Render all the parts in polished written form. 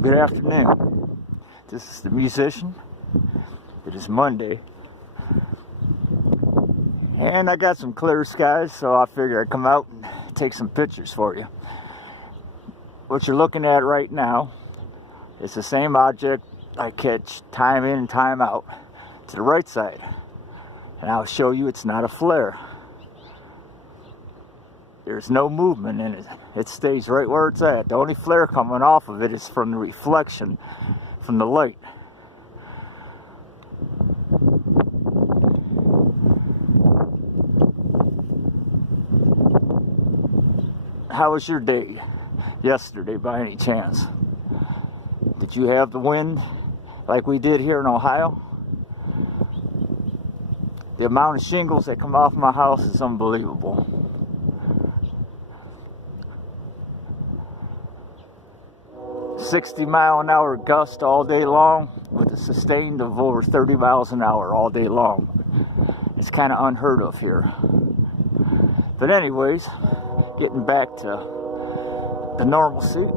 Good afternoon. This is the musician. It is Monday. And I got some clear skies, so I figured I'd come out and take some pictures for you. What you're looking at right now is the same object I catch time in and time out to the right side. And I'll show you it's not a flare. There's no movement in it. It stays right where it's at. The only flare coming off of it is from the reflection from the light. How was your day yesterday by any chance? Did you have the wind like we did here in Ohio? The amount of shingles that come off my house is unbelievable. "60-mile-an-hour gust all day long with a sustained of over 30 miles an hour all day long. It's kind of unheard of here. But anyways, getting back to the normalcy.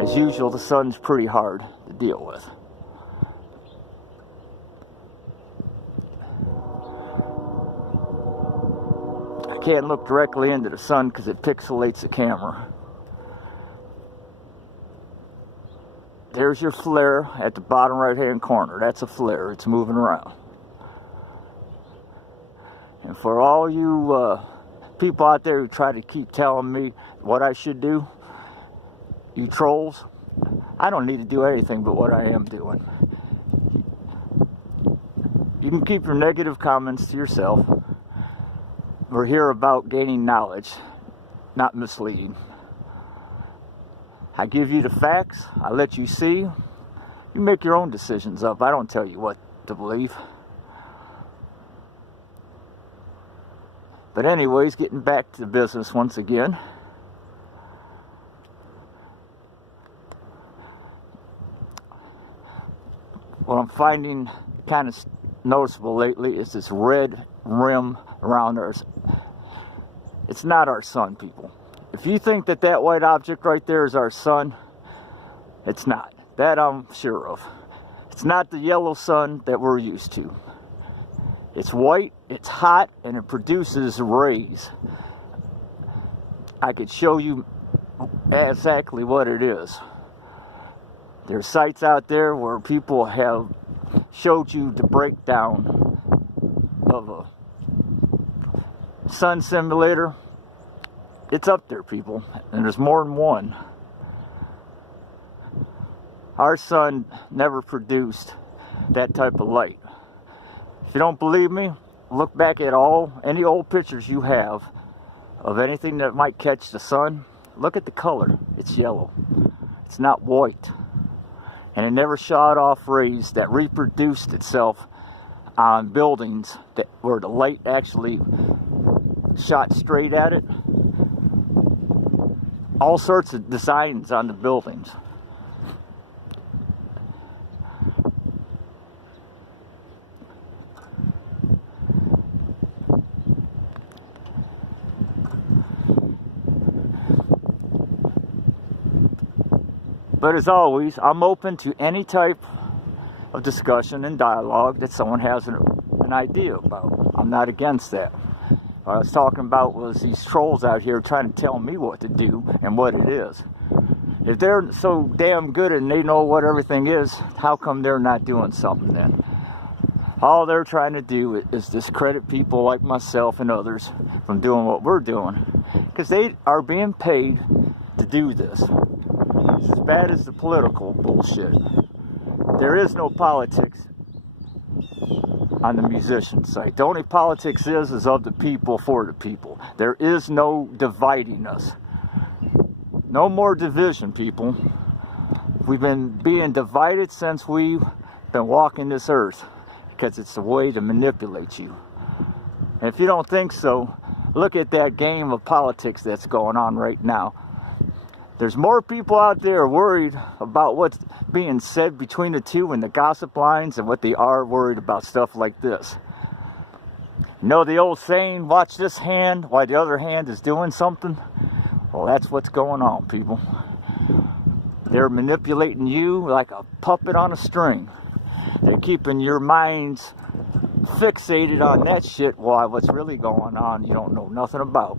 As usual, the sun's pretty hard to deal with. I can't look directly into the sun because it pixelates the camera. There's your flare at the bottom right hand corner. That's a flare. It's moving around. And for all you people out there who try to keep telling me what I should do, you trolls, I don't need to do anything but what I am doing. You can keep your negative comments to yourself. We're here about gaining knowledge, not misleading. I give you the facts, I let you see. You make your own decisions up. I don't tell you what to believe. But anyways, getting back to the business once again. What I'm finding kind of noticeable lately is this red rim around ours. It's not our sun, people. If you think that that white object right there is our sun, it's not. That I'm sure of. It's not the yellow sun that we're used to. It's white, it's hot, and it produces rays. I could show you exactly what it is. There's sites out there where people have showed you the breakdown of a sun simulator. It's up there, people, and there's more than one. Our sun never produced that type of light. If you don't believe me, look back at any old pictures you have of anything that might catch the sun. Look at the color. It's yellow. It's not white. And it never shot off rays that reproduced itself on buildings where the light actually shot straight at it. All sorts of designs on the buildings. But as always, I'm open to any type of discussion and dialogue that someone has an idea about. I'm not against that. What I was talking about was these trolls out here trying to tell me what to do and what it is. If they're so damn good and they know what everything is, how come they're not doing something then? All they're trying to do is discredit people like myself and others from doing what we're doing. Because they are being paid to do this. It's as bad as the political bullshit. There is no politics on the musician site. The only politics is of the people for the people. There is no dividing us. No more division, people. We've been being divided since we've been walking this earth because it's a way to manipulate you. And if you don't think so, look at that game of politics that's going on right now. There's more people out there worried about what's being said between the two and the gossip lines than what they are worried about stuff like this. You know the old saying, watch this hand while the other hand is doing something? Well, that's what's going on, people. They're manipulating you like a puppet on a string. They're keeping your minds fixated on that shit while what's really going on you don't know nothing about.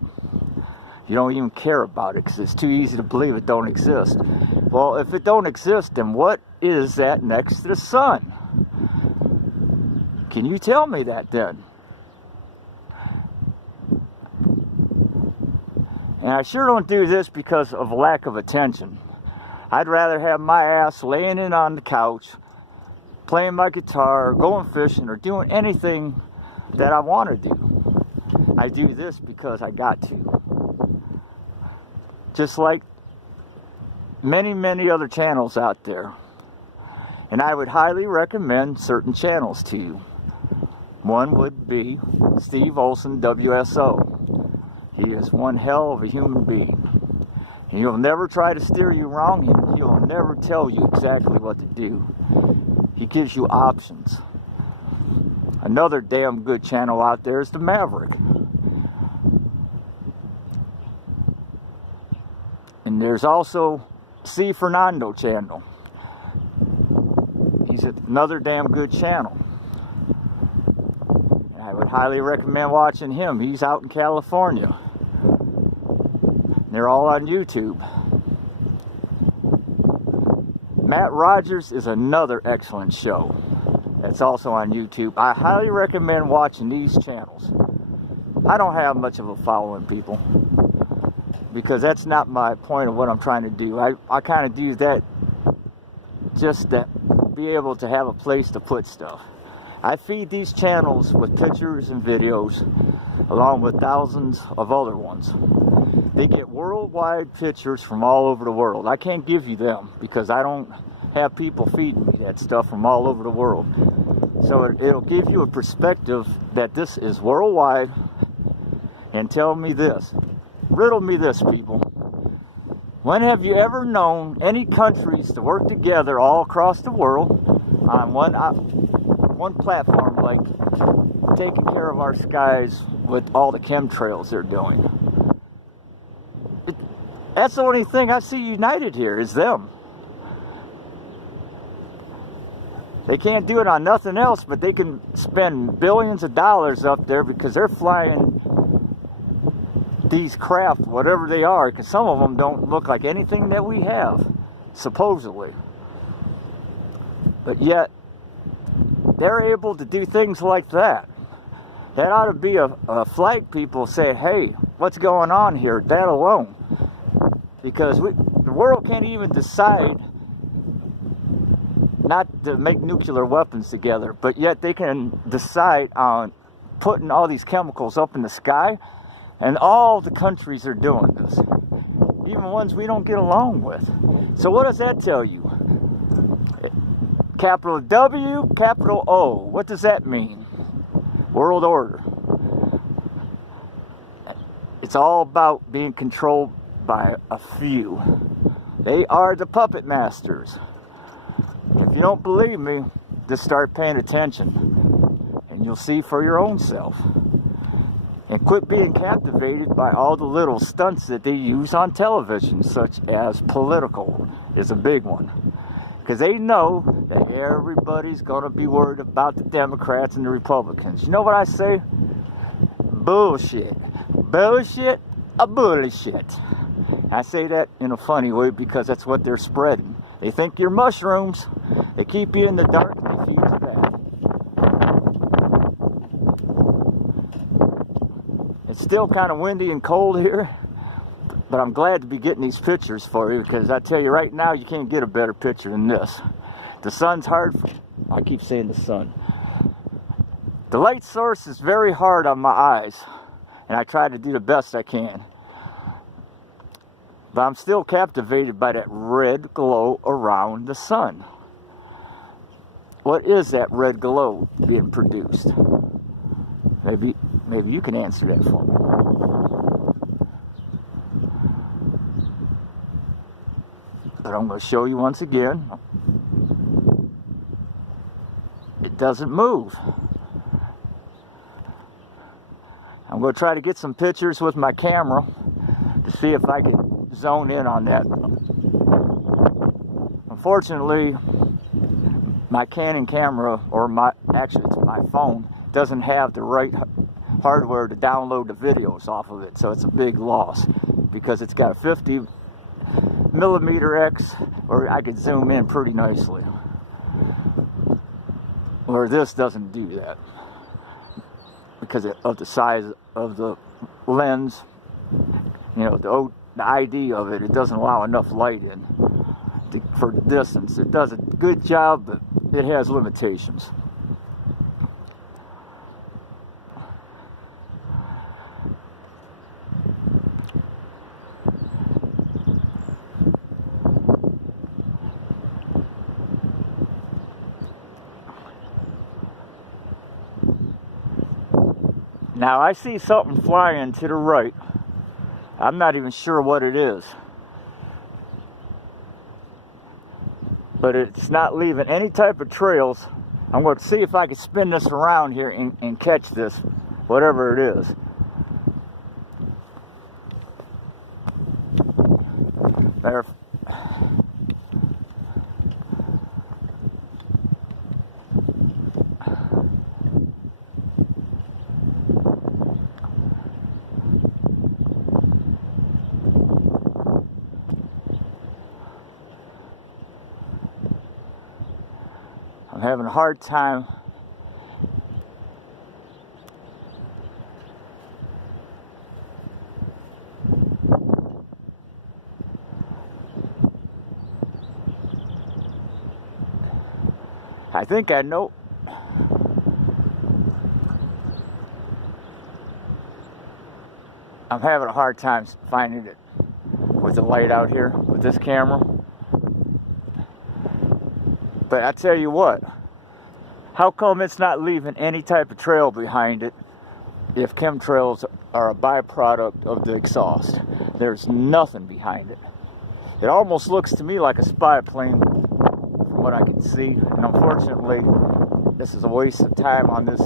You don't even care about it because it's too easy to believe it don't exist. Well, if it don't exist, then what is that next to the sun? Can you tell me that then? And I sure don't do this because of lack of attention. I'd rather have my ass laying in on the couch, playing my guitar, going fishing, or doing anything that I want to do. I do this because I got to. Just like many, many other channels out there. And I would highly recommend certain channels to you. One would be Steve Olson, WSO. He is one hell of a human being. He'll never try to steer you wrong. He'll never tell you exactly what to do. He gives you options. Another damn good channel out there is the Maverick. And there's also C. Fernando channel. He's another damn good channel. And I would highly recommend watching him. He's out in California. They're all on YouTube. Matt Rogers is another excellent show. That's also on YouTube. I highly recommend watching these channels. I don't have much of a following, people, because that's not my point of what I'm trying to do. I kind of do that just to be able to have a place to put stuff. I feed these channels with pictures and videos along with thousands of other ones. They get worldwide pictures from all over the world. I can't give you them because I don't have people feeding me that stuff from all over the world. So it'll give you a perspective that this is worldwide. And tell me this, riddle me this, people. When have you ever known any countries to work together all across the world on one platform, like taking care of our skies with all the chemtrails they're doing? That's the only thing I see united here is them. They can't do it on nothing else, but they can spend billions of dollars up there because they're flying these craft, whatever they are, because some of them don't look like anything that we have, supposedly. But yet, they're able to do things like that. That ought to be a flag people say, hey, what's going on here? That alone. Because the world can't even decide not to make nuclear weapons together, but yet they can decide on putting all these chemicals up in the sky, and all the countries are doing this, even ones we don't get along with. So what does that tell you? Capital W, capital O. What does that mean? World order. It's all about being controlled by a few. They are the puppet masters. If you don't believe me, just start paying attention and you'll see for your own self. And quit being captivated by all the little stunts that they use on television, such as political is a big one. Because they know that everybody's going to be worried about the Democrats and the Republicans. You know what I say? Bullshit. Bullshit, a bullshit. I say that in a funny way because that's what they're spreading. They think you're mushrooms. They keep you in the dark and they feed you that. It's still kind of windy and cold here, but I'm glad to be getting these pictures for you because I tell you right now, you can't get a better picture than this. The sun's hard. I keep saying the sun. The light source is very hard on my eyes, and I try to do the best I can. But I'm still captivated by that red glow around the sun. What is that red glow being produced? Maybe you can answer that for me. But I'm going to show you once again. It doesn't move. I'm going to try to get some pictures with my camera to see if I can zone in on that. Unfortunately, my Canon camera, or actually it's my phone, doesn't have the right hardware to download the videos off of it, so it's a big loss because it's got a 50mm X, or I could zoom in pretty nicely, where this doesn't do that because of the size of the lens. You know, the ID of it, it doesn't allow enough light in for the distance. It does a good job, but it has limitations. Now I see something flying to the right. I'm not even sure what it is, but it's not leaving any type of trails. I'm going to see if I can spin this around here and catch this, whatever it is. There. I'm having a hard time I think I know. I'm having a hard time finding it with the light out here with this camera. But I tell you what, how come it's not leaving any type of trail behind it if chemtrails are a byproduct of the exhaust? There's nothing behind it. It almost looks to me like a spy plane from what I can see. And unfortunately, this is a waste of time on this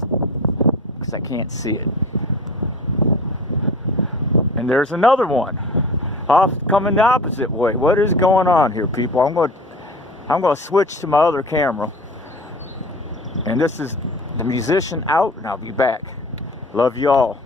because I can't see it. And there's another one coming the opposite way. What is going on here, people? I'm going to switch to my other camera. And this is the musician out, and I'll be back. Love you all.